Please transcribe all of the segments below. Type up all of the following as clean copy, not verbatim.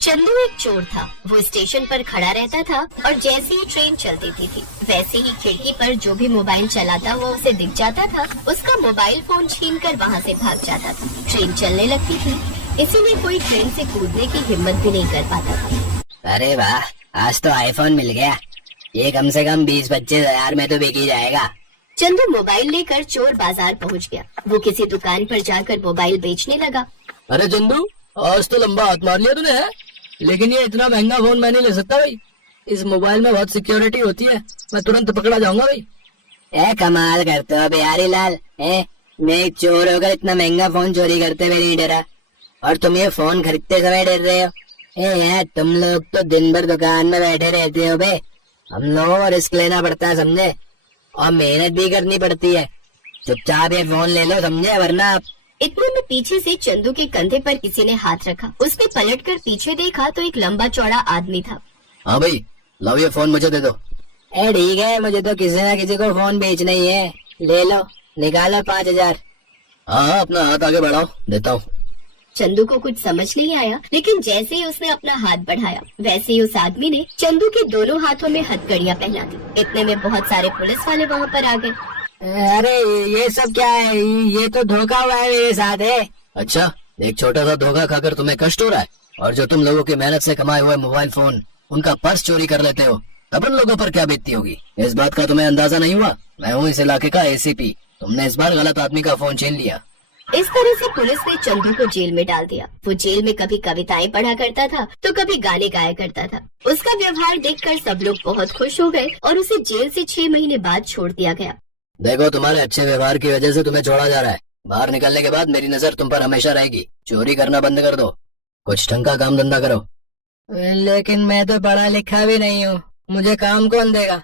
चंदू एक चोर था। वो स्टेशन पर खड़ा रहता था और जैसे ही ट्रेन चलती थी वैसे ही खिड़की पर जो भी मोबाइल चलाता हुआ उसे दिख जाता था, उसका मोबाइल फोन छीनकर वहाँ से भाग जाता था। ट्रेन चलने लगती थी, इसीलिए कोई ट्रेन से कूदने की हिम्मत भी नहीं कर पाता था। अरे वाह, आज तो आईफोन मिल गया। ये कम से कम 20-25 हजार में तो बिक ही जाएगा। चंदू मोबाइल लेकर चोर बाजार पहुँच गया। वो किसी दुकान पर जाकर मोबाइल बेचने लगा। अरे चंदू, आज तो लंबा हाथ मार लिया तूने है, लेकिन ये इतना महंगा फोन मैं नहीं ले सकता भाई। इस मोबाइल में बहुत सिक्योरिटी होती है, मैं तुरंत पकड़ा जाऊंगा भाई। कमाल करते हो बिहारी लाल। मैं एक चोर होकर इतना महंगा फोन चोरी करते हुए नहीं डरा, और तुम ये फोन खरीदते समय डर रहे हो। यार तुम लोग तो दिन भर दुकान में बैठे रहते हो बे। हम लोगों को रिस्क लेना पड़ता है समझे, और मेहनत भी करनी पड़ती है। चुपचाप ये फोन ले लो समझे, वरना इतने में पीछे से चंदू के कंधे पर किसी ने हाथ रखा। उसने पलटकर पीछे देखा तो एक लंबा चौड़ा आदमी था। हाँ भाई, लो ये फोन मुझे दे दो। ठीक है, मुझे तो किसी ना किसी को फोन बेचना ही है। ले लो, निकालो 5000। हाँ, अपना हाथ आगे बढ़ाओ, देता हूँ। चंदू को कुछ समझ नहीं आया, लेकिन जैसे ही उसने अपना हाथ बढ़ाया वैसे ही उस आदमी ने चंदू के दोनों हाथों में हथकड़ियां पहना दी। इतने में बहुत सारे पुलिस वाले वहाँ पर आ गए। अरे ये सब क्या है? ये तो धोखा हुआ है मेरे साथ है। अच्छा, एक छोटा सा धोखा खाकर तुम्हें कष्ट हो रहा है, और जो तुम लोगों की मेहनत से कमाए हुए मोबाइल फोन, उनका पर्स चोरी कर लेते हो, तब उन लोगों पर क्या बीतती होगी। इस बात का तुम्हें अंदाजा नहीं हुआ? मैं हूँ इस इलाके का एसीपी। तुमने इस बार गलत आदमी का फोन छीन लिया। इस तरह से पुलिस ने चंदू को जेल में डाल दिया। वो जेल में कभी कविताएं पढ़ा करता था तो कभी गाने गाया करता था। उसका व्यवहार देखकर सब लोग बहुत खुश हो गए और उसे जेल से 6 महीने बाद छोड़ दिया गया। देखो, तुम्हारे अच्छे व्यवहार की वजह से तुम्हें छोड़ा जा रहा है। बाहर निकलने के बाद मेरी नजर तुम पर हमेशा रहेगी। चोरी करना बंद कर दो, कुछ ढंग का काम धंधा करो। लेकिन मैं तो पढ़ा लिखा भी नहीं हूँ, मुझे काम कौन देगा?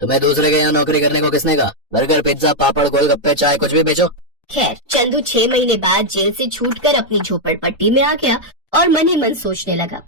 तुम्हें दूसरे के यहाँ नौकरी करने को किसने कहा? बर्गर, पिज्जा, पापड़, गोलगप्पे, चाय कुछ भी बेचो। खैर, चंदू 6 महीने बाद जेल से छूटकर अपनी झोपड़पट्टी में आ गया और मन ही मन सोचने लगा।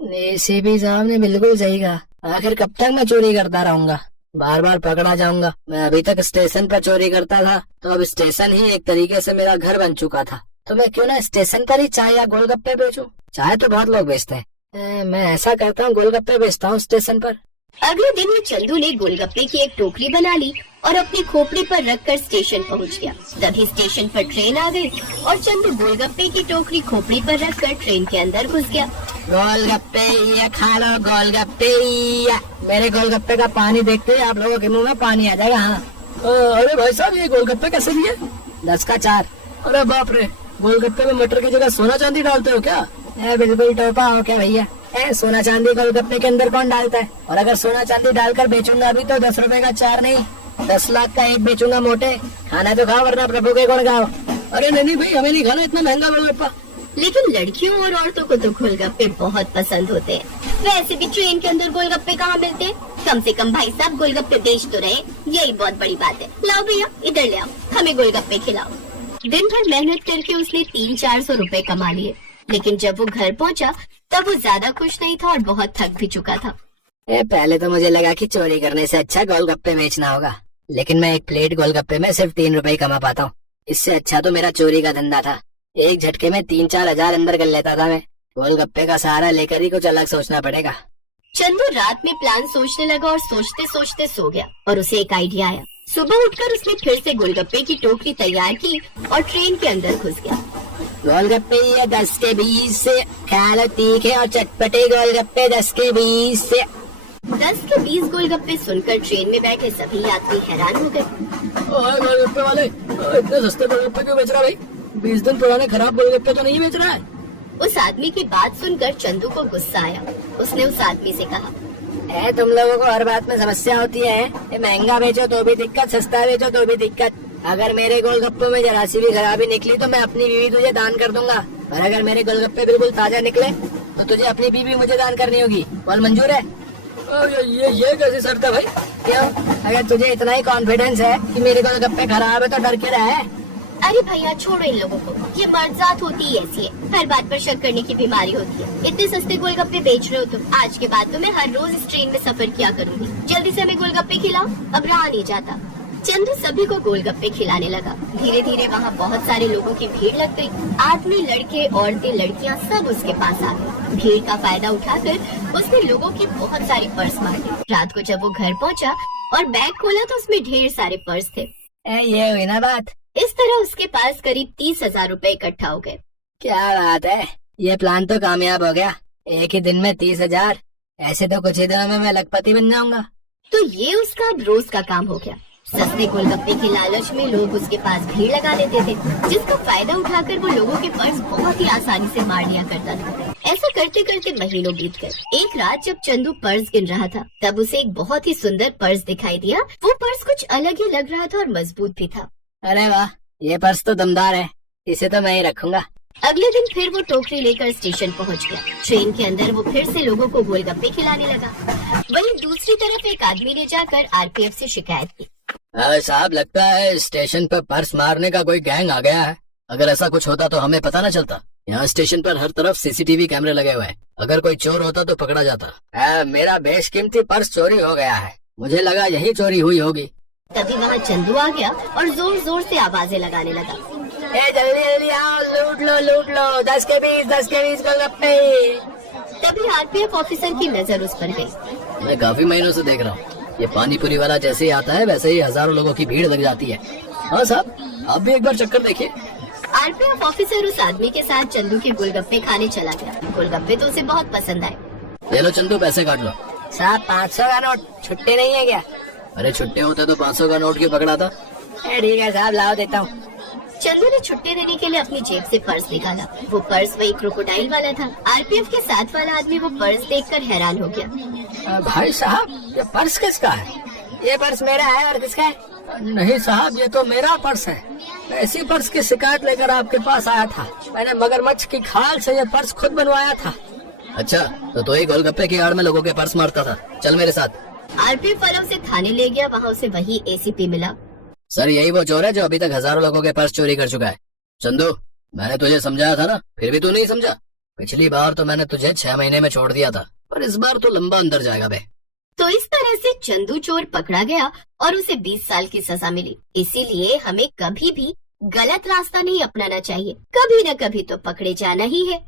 एसीपी साहब ने बिल्कुल सही कहा। आखिर कब तक मैं चोरी करता रहूंगा? बार बार पकड़ा जाऊंगा। मैं अभी तक स्टेशन पर चोरी करता था, तो अब स्टेशन ही एक तरीके से मेरा घर बन चुका था। तो मैं क्यों ना स्टेशन पर ही चाय या गोलगप्पे बेचूं? चाय तो बहुत लोग बेचते हैं, मैं ऐसा करता हूँ, गोलगप्पे बेचता हूँ स्टेशन पर। अगले दिन ही चंदू ने गोलगप्पे की एक टोकरी बना ली और अपनी खोपड़ी पर रखकर स्टेशन पहुंच गया। तभी स्टेशन पर ट्रेन आ गई और चंदू गोलगप्पे की टोकरी खोपड़ी पर रखकर ट्रेन के अंदर घुस गया। गोलगप्पे या खा लो गोलगप्पे या। मेरे गोलगप्पे का पानी देखते ही आप लोगों के मुंह में पानी आ जाएगा। हाँ। अरे भाई साहब, ये गोलगप्पे कैसे दिए? 10 का 4। अरे बाप रे, गोलगप्पे में मटर की जगह सोना चांदी डालते हो क्या? बिल्कुल टोपा हो क्या भैया? सोना चांदी गोलगप्पे के अंदर कौन डालता है? और अगर सोना चांदी डालकर बेचूंगा अभी तो 10 रुपए का 4 नहीं, 10 लाख का 1 बेचूंगा मोटे। खाना तो खाओ, वरना प्रभु के गुण गाओ। अरे नहीं भाई, हमें नहीं खाना इतना महंगा गोलगप्पा। लेकिन लड़कियों और औरतों को तो गोलगप्पे बहुत पसंद होते हैं। वैसे भी ट्रेन के अंदर गोलगप्पे कहाँ मिलते हैं? कम से कम भाई साहब गोलगप्पे बेच तो रहे, यही बहुत बड़ी बात है। लाओ भैया, इधर ले आओ, हमें गोलगप्पे खिलाओ। दिन भर मेहनत करके उसने 300-400 रुपए कमा लिए, लेकिन जब वो घर पहुंचा तब वो ज्यादा खुश नहीं था और बहुत थक भी चुका था। पहले तो मुझे लगा कि चोरी करने से अच्छा गोलगप्पे बेचना होगा, लेकिन मैं एक प्लेट गोलगप्पे में सिर्फ 3 रुपए कमा पाता हूँ। इससे अच्छा तो मेरा चोरी का धंधा था। एक झटके में 3-4 हजार अंदर कर लेता था मैं। गोलगप्पे का सहारा लेकर ही कुछ अलग सोचना पड़ेगा। चंदू रात में प्लान सोचने लगा और सोचते सोचते सो गया और उसे एक आइडिया आया। सुबह उठकर उसने फिर से गोलगप्पे की टोकरी तैयार की और ट्रेन के अंदर घुस गया। गोलगप्पे ये 10 के 20 से, खा लो तीखे और चटपटे गोलगप्पे 10 के 20 से। 10 के 20 गोलगप्पे सुनकर ट्रेन में बैठे सभी यात्री हैरान हो गए। गोलगप्पे वाले, इतने सस्ते गोलगप्पे क्यों बेच रहा है भाई? 20 दिन पुराने खराब गोलगप्पे तो नहीं बेच रहा है? उस आदमी की बात सुनकर चंदू को गुस्सा आया। उसने उस आदमी से कहा, तुम लोगों को हर बात में समस्या होती है। महंगा बेचो तो भी दिक्कत, सस्ता बेचो तो भी दिक्कत। अगर मेरे गोलगप्पे में जरा सी भी खराबी निकली तो मैं अपनी बीवी तुझे दान कर दूंगा, और अगर मेरे गोलगप्पे बिल्कुल ताजा निकले तो तुझे अपनी बीवी मुझे दान करनी होगी। बोल मंजूर है? ये कैसी शर्त है भाई? क्यों? अगर तुझे इतना ही कॉन्फिडेंस है कि मेरे गोलगप्पे खराब है तो डर के रहे। अरे भैया छोड़ो इन लोगों को, ये मर्दजात होती ही ऐसी है, हर बात पर शक करने की बीमारी होती है। इतने सस्ते गोलगप्पे बेच रहे हो तुम, आज के बाद तो मैं हर रोज इस ट्रेन में सफर किया करूंगी। जल्दी से हमें गोलगप्पे खिलाओ, अब रहा नहीं जाता। चंदू सभी को गोलगप्पे खिलाने लगा। धीरे धीरे वहाँ बहुत सारे लोगों की भीड़ लग गई। आदमी, लड़के, औरतें, लड़कियाँ सब उसके पास आ गए। भीड़ का फायदा उठाकर उसने लोगों की बहुत सारी पर्स मारी। रात को जब वो घर पहुँचा और बैग खोला तो उसमें ढेर सारे पर्स थे। ये हुई ना बात। इस तरह उसके पास करीब 30,000 रुपए इकट्ठा हो गए। क्या बात है, ये प्लान तो कामयाब हो गया। एक ही दिन में 30,000। ऐसे तो कुछ ही दिनों में मैं लखपति बन जाऊंगा। तो ये उसका अब रोज का काम हो गया। सस्ते गोलगप्पे की लालच में लोग उसके पास भीड़ लगा लेते थे, जिसका फायदा उठाकर वो लोगों के पर्स बहुत ही आसानी से मार लिया करता था। ऐसा करते करते महीनों बीत गए। एक रात जब चंदू पर्स गिन रहा था, तब उसे एक बहुत ही सुंदर पर्स दिखाई दिया। वो पर्स कुछ अलग ही लग रहा था और मजबूत भी था। अरे वाह, ये पर्स तो दमदार है, इसे तो मैं ही रखूंगा। अगले दिन फिर वो टोकरी लेकर स्टेशन पहुंच गया। ट्रेन के अंदर वो फिर से लोगों को गोलगप्पे खिलाने लगा। वहीं दूसरी तरफ एक आदमी ने जाकर आरपीएफ से शिकायत की। साहब, लगता है स्टेशन पर पर्स मारने का कोई गैंग आ गया है। अगर ऐसा कुछ होता तो हमें पता न चलता। यहाँ स्टेशन पर हर तरफ सीसीटीवी कैमरे लगे हुए हैं। अगर कोई चोर होता तो पकड़ा जाता। मेरा बेशकीमती पर्स चोरी हो गया है, मुझे लगा यही चोरी हुई होगी। तभी वहाँ चंदू आ गया और जोर जोर से आवाजें लगाने लगा। जल्दी जल्दी आओ, लूट लो 10 के 20 गोलगप्पे। तभी आरपीएफ ऑफिसर की नजर उस पर गई। मैं काफी महीनों से देख रहा हूँ, ये पानी पूरी वाला जैसे ही आता है वैसे ही हजारों लोगों की भीड़ लग जाती है। हाँ साहब, आप भी एक बार चक्कर देखिए। आरपीएफ ऑफिसर उस आदमी के साथ चंदू के गोलगप्पे खाने चला गया। गोलगप्पे तो उसे बहुत पसंद आए। ये लो चंदू, पैसे काट लो। साहब 500 का नोट छुट्टे नहीं है क्या? अरे छुट्टे होते तो 500 का नोट क्यों पकड़ा था? ठीक है साहब, लाओ देता हूँ। चंदू ने छुट्टे देने के लिए अपनी जेब से पर्स निकाला। वो पर्स वही क्रोकोडाइल वाला था। आरपीएफ के साथ वाला आदमी वो पर्स देखकर हैरान हो गया। भाई साहब, ये पर्स किसका है? ये पर्स मेरा है। और किसका है? नहीं साहब, ये तो मेरा पर्स है। मैं इसी पर्स की शिकायत लेकर आपके पास आया था। मैंने मगरमच्छ की खाल से ये पर्स खुद बनवाया था। अच्छा, तो ही गोलगप्पे की आड़ में लोगों के पर्स मारता था। चल मेरे साथ। आरपीएफ वाला उसे थाने ले गया। वहाँ उसे वही एसीपी मिला। सर, यही वो चोर है जो अभी तक हजारों लोगों के पर्स चोरी कर चुका है। चंदू, मैंने तुझे समझाया था ना, फिर भी तू नहीं समझा। पिछली बार तो मैंने तुझे 6 महीने में छोड़ दिया था, पर इस बार तो लंबा अंदर जाएगा बे। तो इस तरह से चंदू चोर पकड़ा गया और उसे 20 साल की सजा मिली। इसीलिए हमें कभी भी गलत रास्ता नहीं अपनाना चाहिए। कभी न कभी तो पकड़े जाना ही है।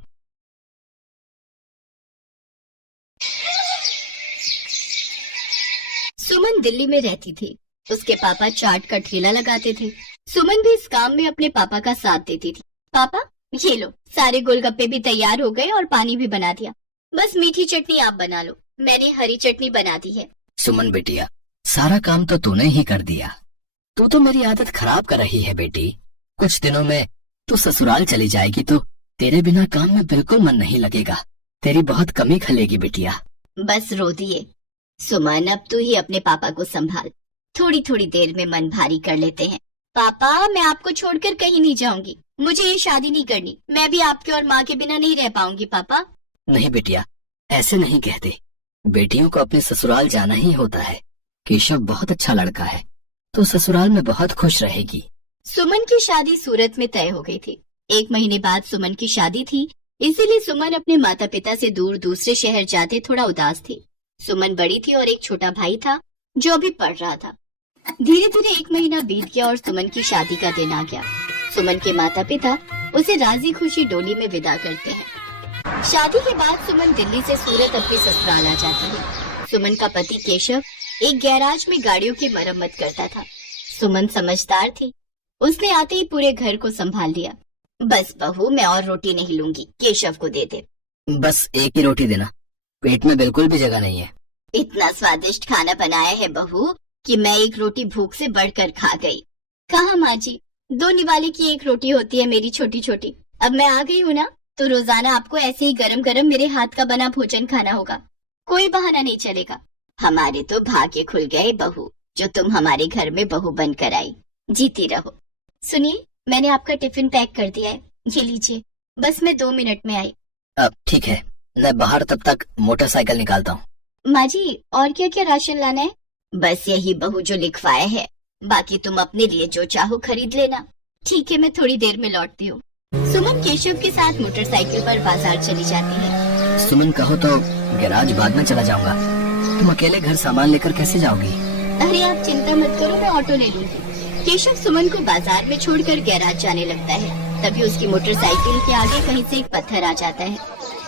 सुमन दिल्ली में रहती थी। उसके पापा चाट का ठेला लगाते थे। सुमन भी इस काम में अपने पापा का साथ देती थी। पापा, ये लो, सारे गोलगप्पे भी तैयार हो गए और पानी भी बना दिया। बस मीठी चटनी आप बना लो, मैंने हरी चटनी बना दी है। सुमन बेटिया, सारा काम तो तूने ही कर दिया। तू तो मेरी आदत खराब कर रही है बेटी। कुछ दिनों में तू ससुराल चली जाएगी तो तेरे बिना काम में बिल्कुल मन नहीं लगेगा। तेरी बहुत कमी खलेगी बेटिया। बस रो दिए। सुमन, अब तू ही अपने पापा को संभाल। थोड़ी थोड़ी देर में मन भारी कर लेते हैं। पापा, मैं आपको छोड़कर कहीं नहीं जाऊंगी। मुझे ये शादी नहीं करनी। मैं भी आपके और माँ के बिना नहीं रह पाऊंगी। पापा। नहीं बेटिया, ऐसे नहीं कहते। बेटियों को अपने ससुराल जाना ही होता है। केशव बहुत अच्छा लड़का है, तो ससुराल में बहुत खुश रहेगी। सुमन की शादी सूरत में तय हो गई थी। 1 महीने बाद सुमन की शादी थी, इसीलिए सुमन अपने माता पिता से दूर दूसरे शहर जाते थोड़ा उदास थी। सुमन बड़ी थी और एक छोटा भाई था जो अभी पढ़ रहा था। धीरे धीरे 1 महीना बीत गया और सुमन की शादी का दिन आ गया। सुमन के माता पिता उसे राजी खुशी डोली में विदा करते हैं। शादी के बाद सुमन दिल्ली से सूरत अपने ससुराल आ जाती है। सुमन का पति केशव एक गैराज में गाड़ियों की मरम्मत करता था। सुमन समझदार थी। उसने आते ही पूरे घर को संभाल लिया। बस बहू, मैं और रोटी नहीं लूंगी, केशव को दे दे। बस एक ही रोटी देना, पेट में बिल्कुल भी जगह नहीं है। इतना स्वादिष्ट खाना बनाया है बहू कि मैं एक रोटी भूख से बढ़कर खा गई। कहा माँ जी, 2 निवाले की 1 रोटी होती है मेरी छोटी छोटी। अब मैं आ गई हूँ ना, तो रोजाना आपको ऐसे ही गरम गरम मेरे हाथ का बना भोजन खाना होगा। कोई बहाना नहीं चलेगा। हमारे तो भाग्य खुल गए बहू, जो तुम हमारे घर में बहू बनकर आई। जीती रहो। सुनिए, मैंने आपका टिफिन पैक कर दिया है, ये लीजिए। बस मैं 2 मिनट में आई। अब ठीक है, मैं बाहर तब तक मोटरसाइकिल निकालता हूँ। माँ जी, और क्या क्या राशन लाना है? बस यही बहू जो लिखवाया है, बाकी तुम अपने लिए जो चाहो खरीद लेना। ठीक है, मैं थोड़ी देर में लौटती हूँ। सुमन केशव के साथ मोटरसाइकिल पर बाजार चली जाती है। सुमन, कहो तो गैराज बाद में चला जाऊंगा। तुम अकेले घर सामान लेकर कैसे जाओगी? अरे आप चिंता मत करो, मैं ऑटो ले लूंगी। केशव सुमन को बाजार में छोड़कर गैराज जाने लगता है। तभी उसकी मोटरसाइकिल के आगे कहीं से एक पत्थर आ जाता है।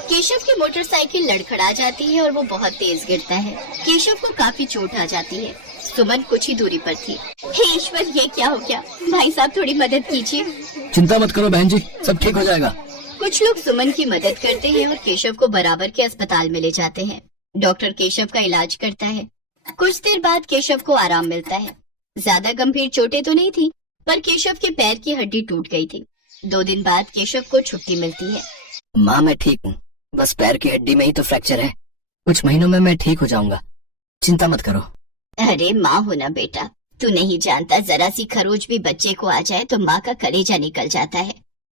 केशव की मोटरसाइकिल लड़खड़ा जाती है और वो बहुत तेज गिरता है। केशव को काफी चोट आ जाती है। सुमन कुछ ही दूरी पर थी। हे ईश्वर, ये क्या हो गया? भाई साहब थोड़ी मदद कीजिए। चिंता मत करो बहन जी, सब ठीक हो जाएगा। कुछ लोग सुमन की मदद करते हैं और केशव को बराबर के अस्पताल में ले जाते हैं। डॉक्टर केशव का इलाज करता है। कुछ देर बाद केशव को आराम मिलता है। ज्यादा गंभीर चोटें तो नहीं थी, पर केशव के पैर की हड्डी टूट गई थी। 2 दिन बाद केशव को छुट्टी मिलती है। माँ मैं ठीक हूँ, बस पैर की हड्डी में ही तो फ्रैक्चर है। कुछ महीनों में मैं ठीक हो जाऊंगा, चिंता मत करो। अरे माँ हो ना बेटा, तू नहीं जानता, जरा सी खरोच भी बच्चे को आ जाए तो माँ का कलेजा निकल जाता है।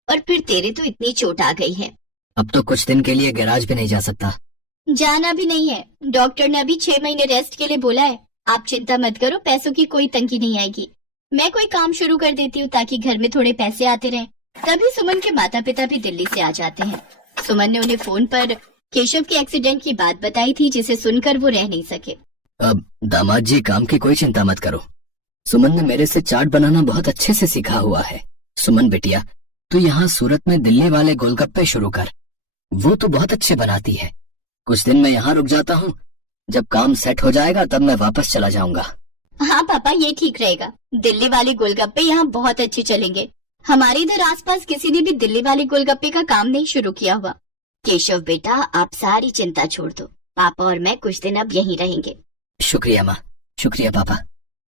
और फिर तेरे तो इतनी चोट आ गई है। अब तो कुछ दिन के लिए गैराज भी नहीं जा सकता। जाना भी नहीं है, डॉक्टर ने अभी 6 महीने रेस्ट के लिए बोला है। आप चिंता मत करो, पैसों की कोई तंगी नहीं आएगी। मैं कोई काम शुरू कर देती हूँ ताकि घर में थोड़े पैसे आते रहें। तभी सुमन के माता पिता भी दिल्ली से आ जाते हैं। सुमन ने उन्हें फोन पर केशव के एक्सीडेंट की बात बताई थी, जिसे सुनकर वो रह नहीं सके। अब दामाद जी, काम की कोई चिंता मत करो। सुमन ने मेरे से चाट बनाना बहुत अच्छे से सीखा हुआ है। सुमन बेटिया, तू यहाँ सूरत में दिल्ली वाले गोलगप्पे शुरू कर, वो तो बहुत अच्छे बनाती है। कुछ दिन मैं यहाँ रुक जाता हूँ, जब काम सेट हो जाएगा तब मैं वापस चला जाऊंगा। हाँ पापा, ये ठीक रहेगा। दिल्ली वाले गोलगप्पे यहाँ बहुत अच्छे चलेंगे। हमारे इधर आसपास किसी ने भी दिल्ली वाले गोलगप्पे का काम नहीं शुरू किया हुआ। केशव बेटा, आप सारी चिंता छोड़ दो। पापा और मैं कुछ दिन अब यहीं रहेंगे। शुक्रिया माँ, शुक्रिया पापा,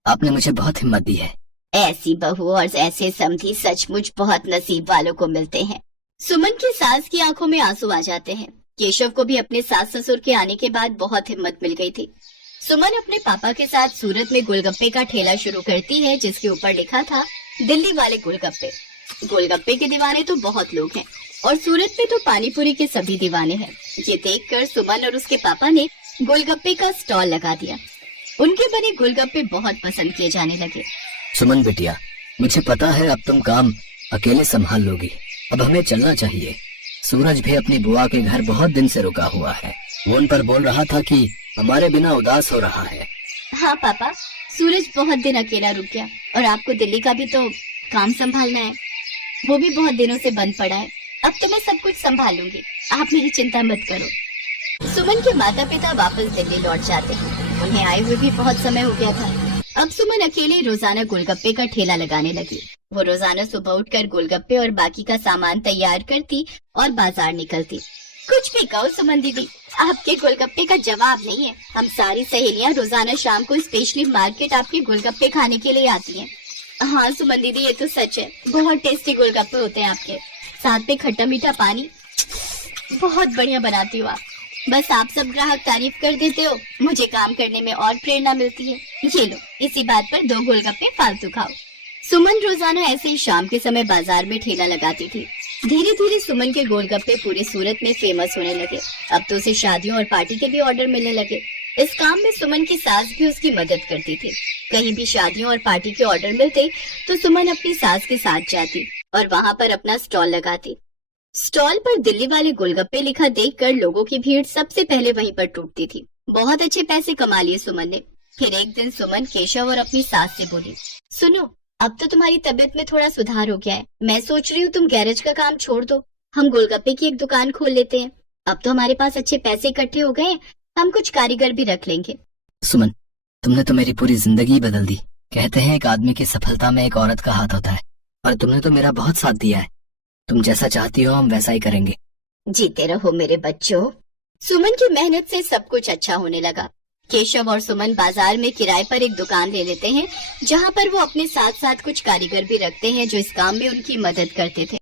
आपने मुझे बहुत हिम्मत दी है। ऐसी बहू और ऐसे समधी सचमुच बहुत नसीब वालों को मिलते हैं। सुमन की सास की आंखों में आंसू आ जाते हैं। केशव को भी अपने सास ससुर के आने के बाद बहुत हिम्मत मिल गई थी। सुमन अपने पापा के साथ सूरत में गोलगप्पे का ठेला शुरू करती है, जिसके ऊपर लिखा था दिल्ली वाले गोलगप्पे। गोलगप्पे के दीवाने तो बहुत लोग हैं और सूरत में तो पानीपुरी के सभी दीवाने हैं। ये देखकर सुमन और उसके पापा ने गोलगप्पे का स्टॉल लगा दिया। उनके बने गोलगप्पे बहुत पसंद किए जाने लगे। सुमन बेटिया, मुझे पता है अब तुम काम अकेले संभाल लोगी। अब हमें चलना चाहिए। सूरज भी अपनी बुआ के घर बहुत दिन से रुका हुआ है। वो उन पर बोल रहा था कि हमारे बिना उदास हो रहा है। हाँ पापा, सूरज बहुत दिन अकेला रुक गया और आपको दिल्ली का भी तो काम संभालना है। वो भी बहुत दिनों से बंद पड़ा है। अब तो मैं सब कुछ संभाल लूंगी, आप मेरी चिंता मत करो। सुमन के माता पिता वापस दिल्ली लौट जाते हैं। उन्हें आए हुए भी बहुत समय हो गया था। अब सुमन अकेले रोजाना गोलगप्पे का ठेला लगाने लगी। वो रोजाना सुबह उठकर गोलगप्पे और बाकी का सामान तैयार करती और बाजार निकलती। कुछ भी कहो सुमन दीदी, आपके गोलगप्पे का जवाब नहीं है। हम सारी सहेलियां रोजाना शाम को स्पेशली मार्केट आपके गोलगप्पे खाने के लिए आती हैं। हाँ सुमन दीदी, ये तो सच है। बहुत टेस्टी गोलगप्पे होते हैं आपके, साथ में खट्टा मीठा पानी। बहुत बढ़िया बनाती हो आप। बस आप सब ग्राहक तारीफ कर देते हो, मुझे काम करने में और प्रेरणा मिलती है। ये लो, इसी बात पर 2 गोलगप्पे फालतू खाओ। सुमन रोजाना ऐसे ही शाम के समय बाजार में ठेला लगाती थी। धीरे धीरे सुमन के गोलगप्पे पूरे सूरत में फेमस होने लगे। अब तो उसे शादियों और पार्टी के भी ऑर्डर मिलने लगे। इस काम में सुमन की सास भी उसकी मदद करती थी। कहीं भी शादियों और पार्टी के ऑर्डर मिलते तो सुमन अपनी सास के साथ जाती और वहाँ पर अपना स्टॉल लगाती। स्टॉल पर दिल्ली वाले गोलगप्पे लिखा देखकर लोगों की भीड़ सबसे पहले वहीं पर टूटती थी। बहुत अच्छे पैसे कमा लिए सुमन ने। फिर एक दिन सुमन केशव और अपनी सास से बोली, सुनो, अब तो तुम्हारी तबीयत में थोड़ा सुधार हो गया है। मैं सोच रही हूँ तुम गैरेज का काम छोड़ दो, हम गोलगप्पे की एक दुकान खोल लेते हैं। अब तो हमारे पास अच्छे पैसे इकट्ठे हो गए, हम कुछ कारीगर भी रख लेंगे। सुमन, तुमने तो मेरी पूरी जिंदगी बदल दी। कहते हैं एक आदमी की सफलता में एक औरत का हाथ होता है, और तुमने तो मेरा बहुत साथ दिया है। तुम जैसा चाहती हो हम वैसा ही करेंगे। जीते रहो मेरे बच्चों। सुमन की मेहनत से सब कुछ अच्छा होने लगा। केशव और सुमन बाजार में किराए पर एक दुकान ले लेते हैं, जहाँ पर वो अपने साथ साथ कुछ कारीगर भी रखते हैं जो इस काम में उनकी मदद करते थे।